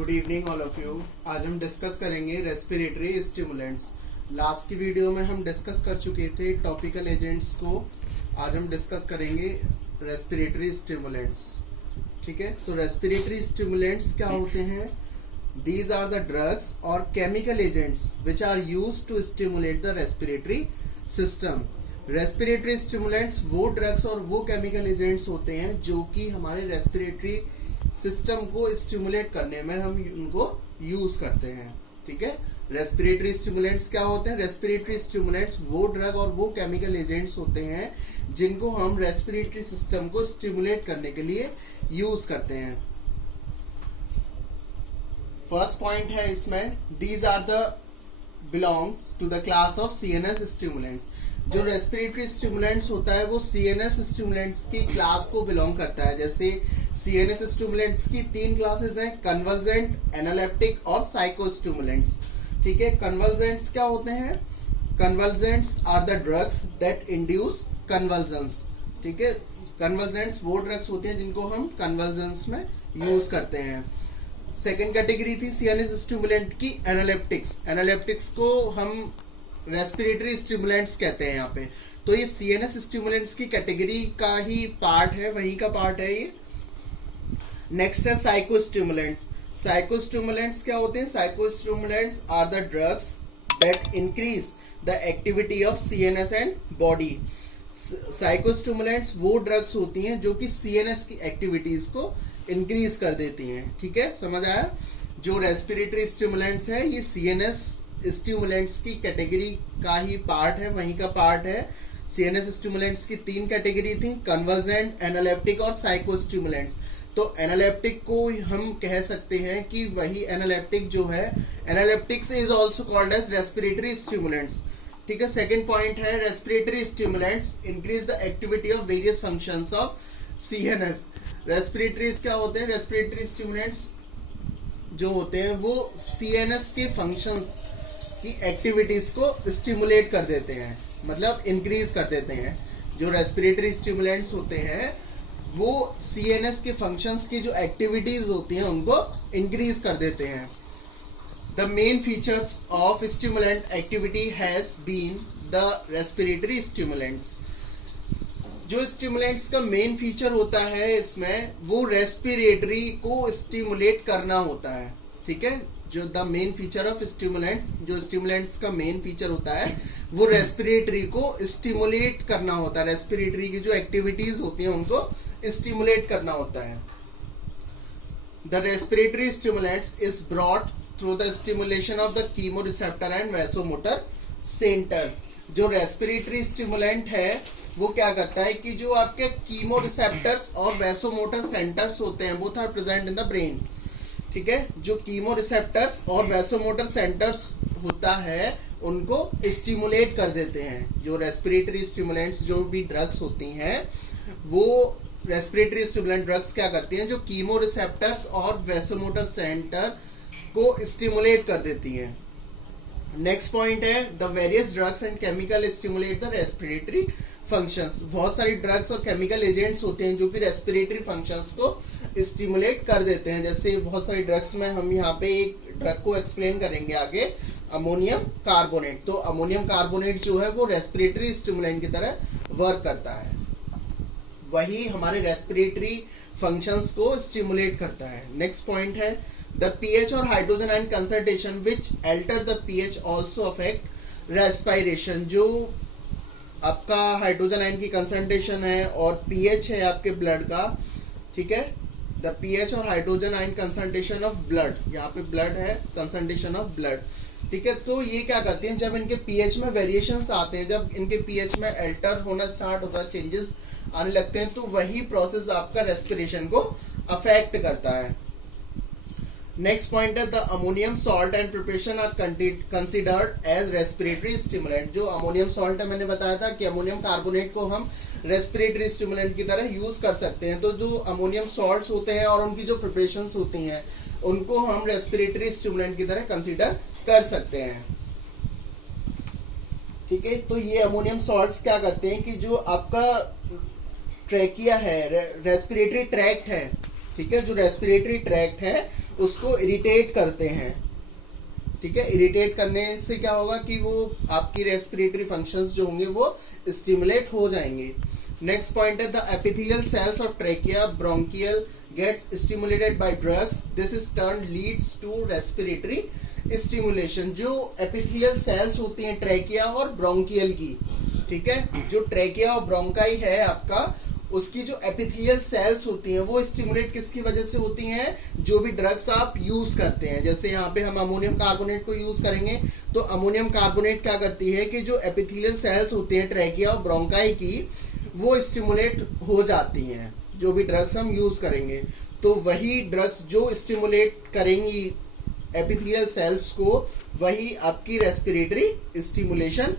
Good evening all of you. आज हम discuss करेंगे रेस्पिरेटरी स्टिमुलेंट्स। लास्ट की वीडियो में हम डिस्कस कर चुके थे टॉपिकल एजेंट्स को। आज हम डिस्कस करेंगे रेस्पिरेटरी स्टिमुलेंट्स। ठीक है, तो रेस्पिरेटरी स्टिमुलेंट्स क्या होते हैं? दीज आर द ड्रग्स और chemical agents which are used to stimulate the respiratory system. Respiratory stimulants वो ड्रग्स और वो केमिकल एजेंट्स होते हैं जो कि हमारे रेस्पिरेटरी सिस्टम को स्टिमुलेट करने में हम उनको यूज करते हैं। ठीक है, रेस्पिरेटरी स्टिमुलेंट्स क्या होते हैं? रेस्पिरेटरी स्टिमुलेंट्स वो ड्रग और वो केमिकल एजेंट्स होते हैं जिनको हम रेस्पिरेटरी सिस्टम को स्टिमुलेट करने के लिए यूज करते हैं। फर्स्ट पॉइंट है इसमें, these are the belongs to the class of CNS stimulants. जो रेस्पिरेटरी स्टिमुलेंट्स होता है वो सीएनएस स्टिमुलेंट्स की क्लास को बिलोंग करता है। जैसे सीएनएस स्टिमुलेंट्स की 3 क्लासेस हैं, कन्वर्जेंट, एनालेप्टिक और साइकोस्टिमुलेंट्स। ठीक है, कन्वर्जेंट्स क्या होते हैं? Convulsants are the drugs that induce convulsions. ठीक है, कन्वर्जेंट्स वो ड्रग्स होते हैं जिनको हम कन्वर्जेंस में यूज करते हैं। सेकेंड कैटेगरी थी सीएनएस स्टिमुलेंट की एनालेप्टिक्स। एनालेप्टिक्स को हम रेस्पिरेटरी स्टिमुलेंट्स कहते हैं यहाँ पे। तो ये सीएनएस स्टिमुलेंट्स की कैटेगरी का ही पार्ट है, वही का पार्ट है ये। नेक्स्ट है साइकोस्टिमुलेंट्स। साइकोस्टिमुलेंट्स क्या होते हैं? Psychostimulants are the drugs that increase the activity of CNS and body. Psychostimulants वो ड्रग्स होती हैं जो कि सीएनएस की एक्टिविटीज को इंक्रीज कर देती हैं। ठीक है, समझ आया? जो रेस्पिरेटरी स्टिमुलेंट्स है ये सीएनएस स्टिमुलेंट्स की कैटेगरी का ही पार्ट है, वहीं का पार्ट है। सीएनएस स्टिमुलेंट्स की 3 कैटेगरी थी, कन्वर्जेंट, एनालेप्टिक और साइकोस्टिमुलेंट्स। तो एनालेप्टिक को हम कह सकते हैं कि वही एनालेप्टिक जो है, analeptics is also called as respiratory stimulants. ठीक है, सेकेंड पॉइंट है respiratory stimulants increase the activity of various functions of CNS. Respiratory क्या होते हैं? रेस्पिरेटरी स्टिमुलेंट्स जो होते हैं वो सीएनएस के फंक्शंस की एक्टिविटीज को स्टिमुलेट कर देते हैं, मतलब इंक्रीज कर देते हैं। जो रेस्पिरेटरी स्टिमुलेंट्स होते हैं वो सीएनएस के फंक्शंस की जो एक्टिविटीज होती हैं उनको इंक्रीज कर देते हैं। The main features of stimulant activity has been the respiratory stimulants. जो स्टिमुलेंट्स का मेन फीचर होता है इसमें वो रेस्पिरेटरी को स्टिमुलेट करना होता है। ठीक है, जो the main feature of stimulants, जो स्टिमुलेंट्स का मेन फीचर होता है वो रेस्पिरेटरी को स्टिमुलेट करना होता है। रेस्पिरेटरी की जो एक्टिविटीज होती हैं उनको स्टिमुलेट करना होता है। The respiratory stimulants is brought through the stimulation of the chemoreceptor and vasomotor centre. जो रेस्पिरेटरी स्टिमुलेंट है वो क्या करता है कि जो आपके कीमोरिसेप्टर्स और वैसोमोटर सेंटर्स होते हैं both are present in the brain. ठीक है, जो कीमोरिसेप्टर्स और वैसोमोटर सेंटर्स होता है उनको स्टिमुलेट कर देते हैं। जो रेस्पिरेटरी स्टिमुलेंट्स जो भी ड्रग्स होती हैं वो रेस्पिरेटरी स्टिमुलेंट ड्रग्स क्या करती हैं? जो कीमोरिसेप्टर्स और वैसोमोटर सेंटर को स्टिमुलेट कर देती हैं। नेक्स्ट पॉइंट है the various drugs and chemical stimulate the respiratory functions. बहुत सारी ड्रग्स और केमिकल एजेंट्स होते हैं जो कि रेस्पिरेटरी फंक्शंस को स्टिमुलेट कर देते हैं। जैसे बहुत सारी ड्रग्स में हम यहाँ पे एक ड्रग को एक्सप्लेन करेंगे आगे, अमोनियम कार्बोनेट। तो अमोनियम कार्बोनेट जो है वो रेस्पिरेटरी स्टिमुलेंट की तरह वर्क करता है, वही हमारे रेस्पिरेटरी फंक्शंस को स्टिमुलेट करता है। नेक्स्ट पॉइंट है द पीएच और hydrogen ion concentration which alter the pH also affect respiration. जो आपका हाइड्रोजन आयन की कंसंट्रेशन है और पीएच है आपके ब्लड का, ठीक है, द पीएच और hydrogen ion concentration of blood, यहाँ पे ब्लड है, कंसंट्रेशन ऑफ ब्लड। ठीक है, तो ये क्या करती हैं? जब इनके पीएच में वेरिएशंस आते हैं, जब इनके पीएच में अल्टर होना स्टार्ट होता है, चेंजेस आने लगते हैं, तो वही प्रोसेस आपका रेस्पिरेशन को अफेक्ट करता है। नेक्स्ट पॉइंट है the ammonium salt and preparation are considered as respiratory stimulant. जो अमोनियम सॉल्ट है, मैंने बताया था कि अमोनियम कार्बोनेट को हम रेस्पिरेटरी स्टिमुलेंट की तरह यूज कर सकते हैं। तो जो अमोनियम सॉल्ट्स होते हैं और उनकी जो प्रिपरेशंस होती हैं उनको हम रेस्पिरेटरी स्टिमुलेंट की तरह कंसिडर कर सकते हैं। ठीक है, तो ये अमोनियम सॉल्ट्स क्या करते हैं कि जो आपका ट्रैकिया है, रेस्पिरेटरी ट्रैक्ट है, ठीक है, जो रेस्पिरेटरी ट्रैक्ट है उसको इरिटेट करते हैं। ठीक है, इरिटेट करने से क्या होगा कि वो आपकी रेस्पिरेटरी फंक्शंस जो होंगे वो स्टिमुलेट हो जाएंगे। नेक्स्ट पॉइंट है the epithelial cells of trachea bronchial gets stimulated by drugs, this is turn leads to respiratory stimulation. जो एपिथेलियल सेल्स होती हैं ट्रेकिया और ब्रोंकियल की, ठीक है, जो ट्रेकिया और ब्रोंकाई है आपका, उसकी जो एपिथेलियल सेल्स होती हैं वो स्टिमुलेट किसकी वजह से होती हैं? जो भी ड्रग्स आप यूज करते हैं। जैसे यहाँ पे हम अमोनियम कार्बोनेट को यूज करेंगे तो अमोनियम कार्बोनेट क्या करती है कि जो एपिथेलियल सेल्स होती हैं ट्रेकिया और ब्रोंकाई की, वो स्टिमुलेट हो जाती हैं जो भी ड्रग्स हम यूज करेंगे। तो वही ड्रग्स जो स्टिमुलेट करेंगी एपिथेलियल सेल्स को, वही आपकी रेस्पिरेटरी स्टिमुलेशन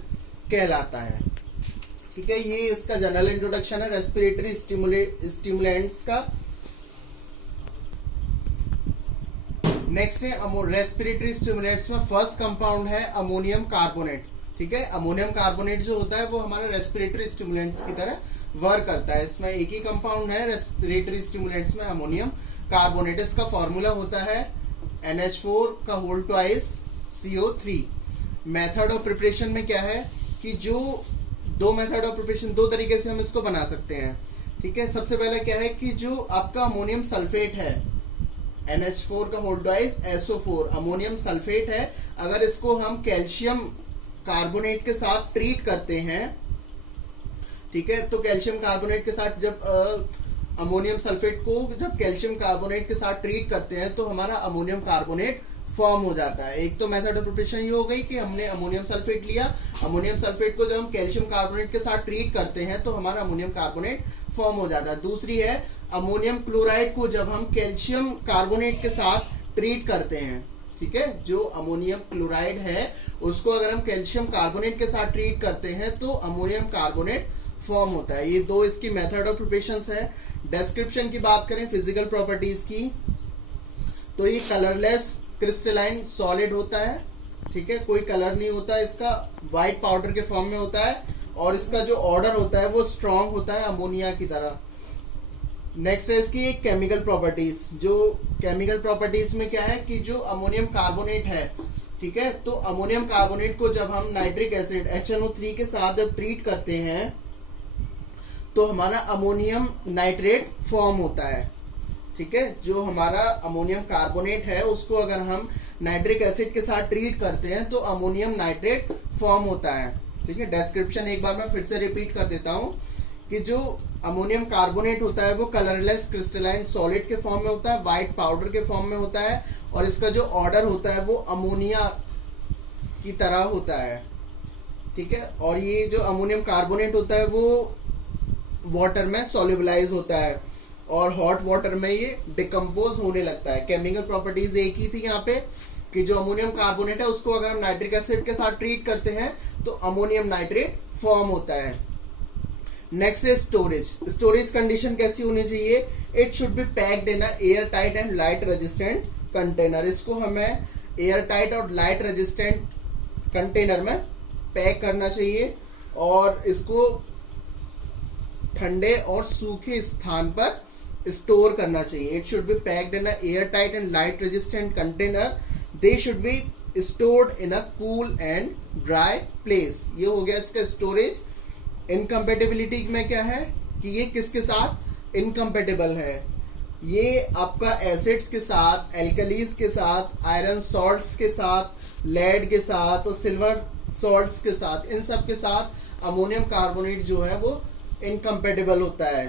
कहलाता है। ठीक है, ये इसका जनरल इंट्रोडक्शन है रेस्पिरेटरी स्टिमुलेंट्स का। नेक्स्ट है रेस्पिरेटरी स्टिमुलेंट्स में फर्स्ट कंपाउंड है अमोनियम कार्बोनेट। ठीक है, अमोनियम कार्बोनेट जो होता है वो हमारे रेस्पिरेटरी स्टिमुलेंट्स की तरह वर्क करता है। इसमें एक ही कंपाउंड है रेस्पिरेटरी स्टिमुलेंट्स में, अमोनियम कार्बोनेट। इसका फॉर्मूला होता है NH4 का whole twice CO3। Method of preparation में क्या है कि जो दो मेथड ऑफ प्रिपरेशन, दो तरीके से हम इसको बना सकते हैं। ठीक है, सबसे पहले क्या है कि जो आपका अमोनियम सल्फेट है NH4 का whole twice SO4 ammonium sulphate है, अगर इसको हम कैल्शियम कार्बोनेट के साथ ट्रीट करते हैं, ठीक है, तो कैल्शियम कार्बोनेट के साथ जब अमोनियम सल्फेट को जब कैल्शियम कार्बोनेट के साथ ट्रीट करते हैं तो हमारा अमोनियम कार्बोनेट फॉर्म हो जाता है। एक तो मेथड ऑफ प्रिपरेशन ये हो गई कि हमने अमोनियम सल्फेट लिया, अमोनियम सल्फेट को जब हम कैल्शियम कार्बोनेट के साथ ट्रीट करते हैं तो हमारा अमोनियम कार्बोनेट फॉर्म हो जाता है। दूसरी है अमोनियम क्लोराइड को जब हम कैल्शियम कार्बोनेट के साथ ट्रीट करते हैं, ठीक है, जो अमोनियम क्लोराइड है उसको अगर हम कैल्शियम कार्बोनेट के साथ ट्रीट करते हैं तो अमोनियम कार्बोनेट फॉर्म होता है। ये दो इसकी मेथड ऑफ प्रिपरेशंस है। डिस्क्रिप्शन की बात करें फिजिकल प्रॉपर्टीज की, तो ये कलरलेस क्रिस्टलाइन सॉलिड होता है। ठीक है, कोई कलर नहीं होता, इसका व्हाइट पाउडर के फॉर्म में होता है और इसका जो ऑर्डर होता है वो स्ट्रॉन्ग होता है अमोनिया की तरह। नेक्स्ट है इसकी एक केमिकल प्रॉपर्टीज। जो केमिकल प्रॉपर्टीज में क्या है कि जो अमोनियम कार्बोनेट है, ठीक है, तो अमोनियम कार्बोनेट को जब हम नाइट्रिक एसिड HNO3 के साथ जब ट्रीट करते हैं तो हमारा अमोनियम नाइट्रेट फॉर्म होता है। ठीक है, जो हमारा अमोनियम कार्बोनेट है उसको अगर हम नाइट्रिक एसिड के साथ ट्रीट करते हैं तो अमोनियम नाइट्रेट फॉर्म होता है। ठीक है, डिस्क्रिप्शन एक बार मैं फिर से रिपीट कर देता हूं कि जो अमोनियम कार्बोनेट होता है वो कलरलेस क्रिस्टलाइन सॉलिड के फॉर्म में होता है, व्हाइट पाउडर के फॉर्म में होता है और इसका जो ऑर्डर होता है वो अमोनिया की तरह होता है। ठीक है, और ये जो अमोनियम कार्बोनेट होता है वो वाटर में सॉल्युबलाइज होता है और हॉट वाटर में ये डिकम्पोज होने लगता है। केमिकल प्रॉपर्टीज एक ही थी यहाँ पे कि जो अमोनियम कार्बोनेट है उसको अगर हम नाइट्रिक एसिड के साथ ट्रीट करते हैं तो अमोनियम नाइट्रेट फॉर्म होता है। नेक्स्ट है स्टोरेज। स्टोरेज कंडीशन कैसी होनी चाहिए? It should be packed in air tight and light resistant container. इसको हमें एयर टाइट और लाइट रेजिस्टेंट कंटेनर में पैक करना चाहिए और इसको ठंडे और सूखे स्थान पर स्टोर करना चाहिए। It should be packed in air tight and light resistant container. They should be stored in a cool and dry place. ये हो गया इसका स्टोरेज। इनकम्पेटिबिलिटी में क्या है कि ये किसके साथ इनकम्पेटिबल है? ये आपका एसिड्स के साथ, एल्कलीज के साथ, आयरन सॉल्ट्स के साथ, लेड के साथ और सिल्वर सॉल्ट्स के साथ, इन सब के साथ अमोनियम कार्बोनेट जो है वो इनकम्पेटिबल होता है।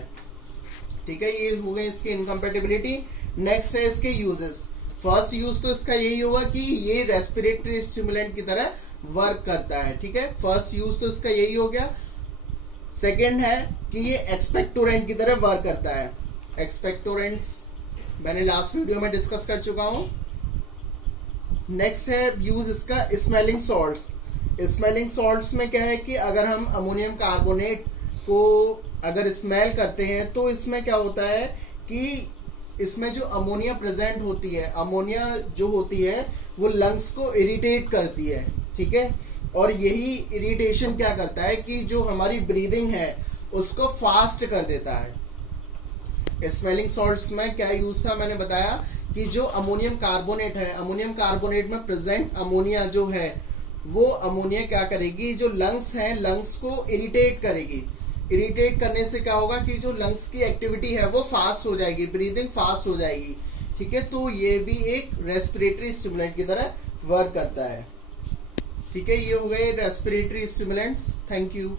ठीक है, ये हो गई इसकी इनकम्पेटिबिलिटी। नेक्स्ट है इसके यूजेस। फर्स्ट यूज तो इसका यही होगा कि ये रेस्पिरेटरी स्टिमुलेंट की तरह वर्क करता है। ठीक है, फर्स्ट यूज तो इसका यही हो गया। सेकेंड है कि ये एक्सपेक्टोरेंट की तरह वर्क करता है। एक्सपेक्टोरेंट्स मैंने लास्ट वीडियो में डिस्कस कर चुका हूं। नेक्स्ट है यूज इसका स्मेलिंग सॉल्ट्स। स्मेलिंग सॉल्ट्स में क्या है कि अगर हम अमोनियम कार्बोनेट को अगर स्मेल करते हैं तो इसमें क्या होता है कि इसमें जो अमोनिया प्रेजेंट होती है, अमोनिया जो होती है वो लंग्स को इरिटेट करती है। ठीक है, और यही इरिटेशन क्या करता है कि जो हमारी ब्रीदिंग है उसको फास्ट कर देता है। स्मेलिंग सॉल्ट्स में क्या यूज था मैंने बताया कि जो अमोनियम कार्बोनेट है, अमोनियम कार्बोनेट में प्रेजेंट अमोनिया जो है वो अमोनिया क्या करेगी, जो लंग्स है लंग्स को इरिटेट करेगी। इरिटेट करने से क्या होगा कि जो लंग्स की एक्टिविटी है वो फास्ट हो जाएगी, ब्रीदिंग फास्ट हो जाएगी। ठीक है, तो ये भी एक रेस्पिरेटरी स्टिमुलेंट की तरह वर्क करता है। ठीक है, ये हो गए रेस्पिरेटरी स्टिमुलेंट्स। Thank you.